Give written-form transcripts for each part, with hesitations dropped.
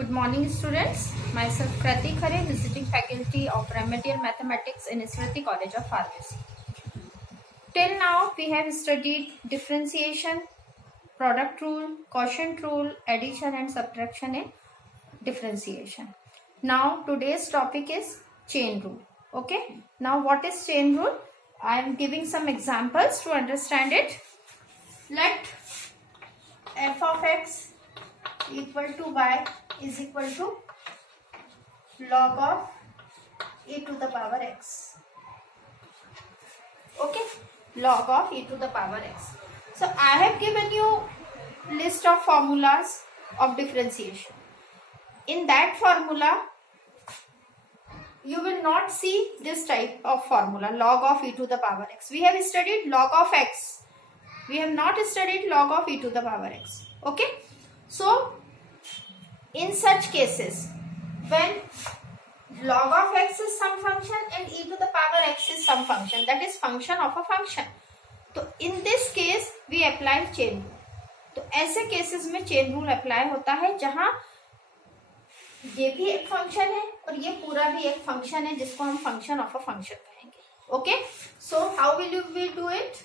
Good morning, students. Myself Krati Khare, visiting faculty of Remedial Mathematics in Smriti College of Pharmacy. Till now, we have studied differentiation, product rule, quotient rule, addition and subtraction in differentiation. Now, today's topic is chain rule. Okay. Now, what is chain rule? I am giving some examples to understand it. Let f of x equal to y is equal to log of e to the power x. Okay, log of e to the power x. So I have given you list of formulas of differentiation. In that formula, you will not see this type of formula, log of e to the power x. We have studied log of x. We have not studied log of e to the power x. Okay, so in such cases, when log of x is some function and e to the power x is some function, that is function of a function, तो in this case we apply chain rule. तो ऐसे cases में chain rule apply होता है जहां ये भी एक function है और ये पूरा भी एक function है जिसको हम function of a function कहेंगे. Okay, so how will we do it?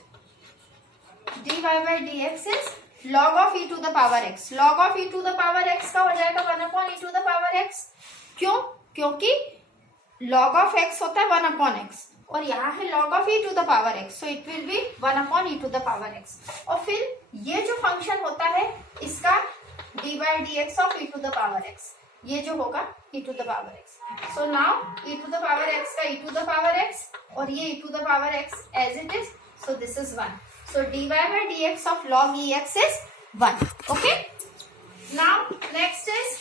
dy by dx is log of e to the power x. log of e to the power x का हो जाएगा 1 upon e to the power x. क्यों? क्योंकि log of x होता है 1 upon x और यहाँ है log of e to the power x, so it will be 1 upon e to the power x. और फिर ये जो फंक्शन होता है इसका dy dx of e to the power x, ये जो होगा e to the power x. So now e to the power x का e to the power x और ये e to the power x as it is, so this is 1. So dy by dx of log ex is 1. Okay. Now next is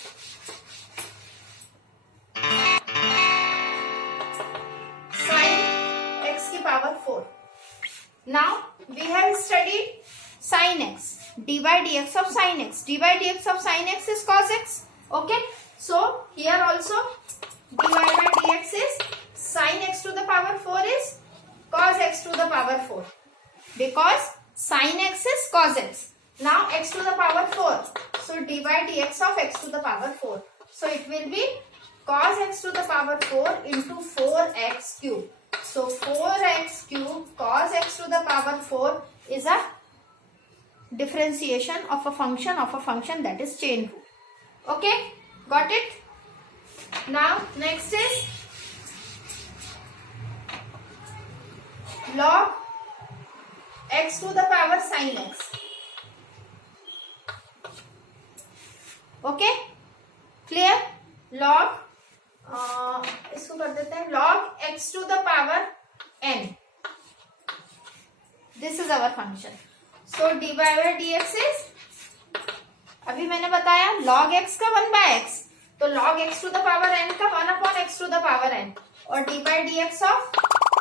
sin x की power 4. Now we have studied sin x. dy by dx of sin x. dy by dx of sin x is cos x. Okay. So here also dy by dx is sin x to the power 4 is cos x to the power 4. Because sin x is cos x. Now x to the power 4. So dy by dx of x to the power 4. So it will be cos x to the power 4 into 4x cube. So 4x cube cos x to the power 4 is a differentiation of a function that is chain rule. Okay, got it? Now next is log x to the power sin x. Okay, clear? log इसको कर देते हैं log x to the power n. This is our function. So dy by dx is, अभी मैंने बताया log x का 1 by x, तो log x to the power n का 1 upon x to the power n और dy by dx of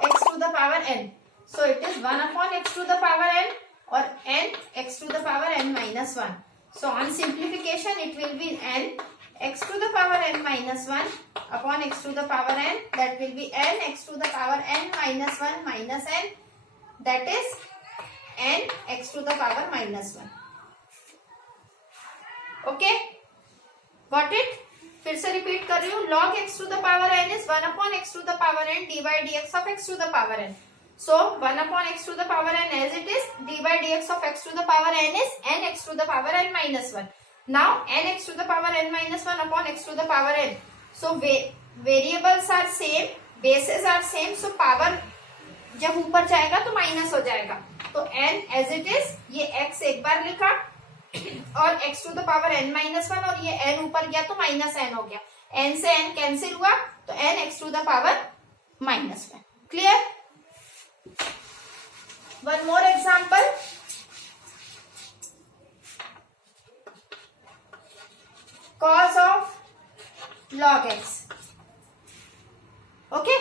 x to the power n. So it is 1 upon x to the power n or n x to the power n minus 1. So on simplification it will be n x to the power n minus 1 upon x to the power n, that will be n x to the power n minus 1 minus n, that is n x to the power minus 1. Okay, got it? फिर से repeat कर रही हूँ, log x to the power n is 1 upon x to the power n dy by dx of x to the power n. So 1 upon x to the power n as it is, dy by dx of x to the power n is n x to the power n minus 1. Now n x to the power n minus 1 upon x to the power n. So variables are same, bases are same, so power जब ऊपर जाएगा तो minus हो जाएगा. तो n as it is, ये x एक बार लिखा और x to the power n minus 1 और ये n ऊपर गया तो माइनस n हो गया. n से n कैंसिल हुआ तो n x to the power minus 1. Clear? One more example. Cos of log x. Okay.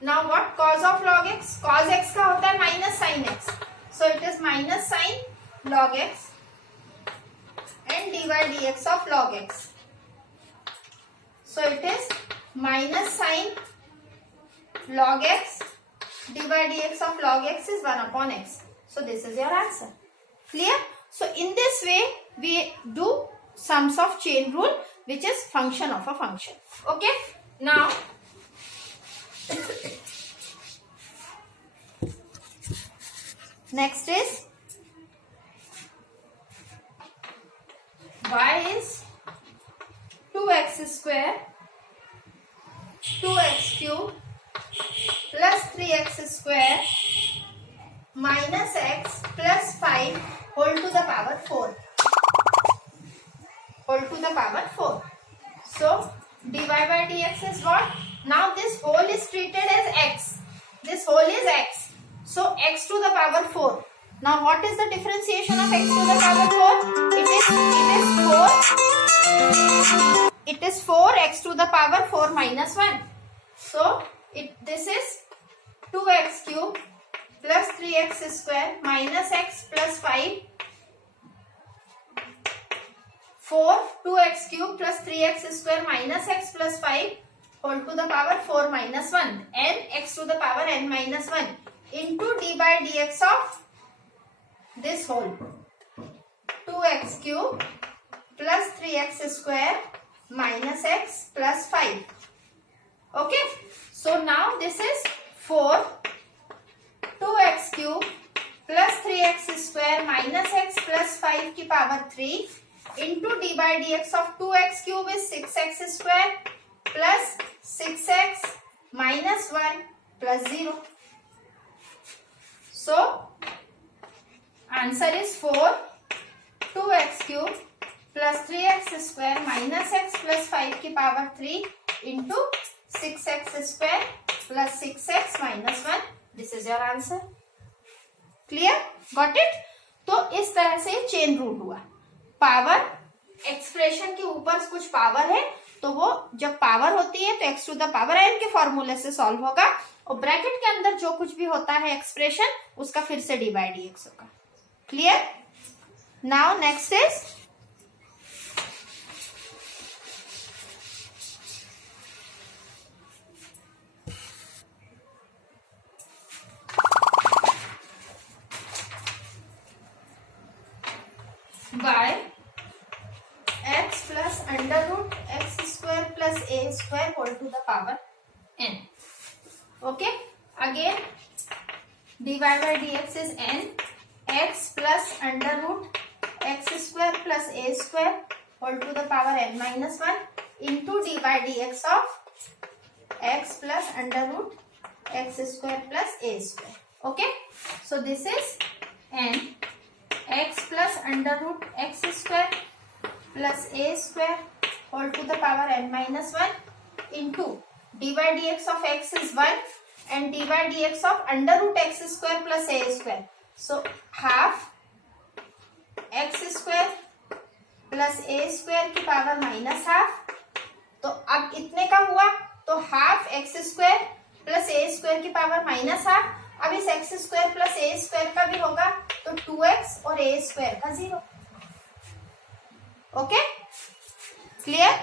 Now what? Cos of log x. Cos x का होता है minus sin x. So it is minus sin log x and dy by dx of log x. So it is minus sin log x, dy by dx of log x is 1 upon x. So this is your answer. Clear? So in this way we do sums of chain rule. which is function of a function. Okay, now next is y is 2x square 2x cube plus 3x square minus x plus 5 whole to the power 4. Whole to the power 4. So dy by dx is what? Now this whole is treated as x. This whole is x. So x to the power 4. Now what is the differentiation of x to the power 4? It is 4 x to the power 4 minus 1. So this is 2x cube plus 3x square minus x plus 5. 4 2x cube plus 3x square minus x plus 5 whole to the power 4 minus 1 and x to the power n minus 1 into d by dx of this whole 2x cube plus 3x square minus x plus 5. Okay, so now this is 4 2x cube plus 3x square minus x plus 5 की power 3 into d by dx of 2x cube is 6x square plus 6x minus 1 plus 0. So answer is 4 2x cube plus 3x square minus x plus 5 की power 3 into 6x square plus 6x minus 1. This is your answer. Clear? Got it? तो इस तरह से chain rule हुआ. Power expression के ऊपर कुछ power है तो वो जब पावर होती है तो x to the power n के फॉर्मूले से सॉल्व होगा और ब्रैकेट के अंदर जो कुछ भी होता है एक्सप्रेशन उसका फिर से डी बाई डी एक्स होगा. Clear? Now next is by x plus under root x square plus a square whole to the power n. Okay, again dy by dx is n x plus under root x square plus a square whole to the power n minus 1 into d by dx of x plus under root x square plus a square. Okay, so this is n x plus under root x square plus a square whole to the power n minus 1 into d by dx of x is 1 and d by dx of under root x square plus a square. So half x square plus a square की power minus half. तो अब इतने का हुआ तो half x square plus ए square की power minus half. अब इस एक्स स्क्वायर प्लस ए स्क्वायर का भी होगा तो 2x और ए स्क्वायर का 0. Okay, clear?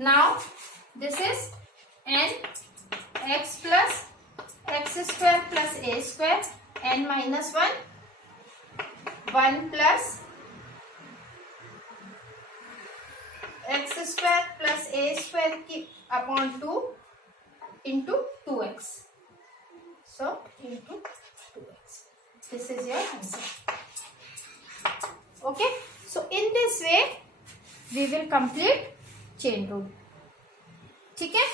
Now this is n x plus x square plus a square n minus 1 plus x square plus a square की upon 2 into 2x. So into 2x. This is your answer. Okay. So in this way we will complete chain rule. ठीक है?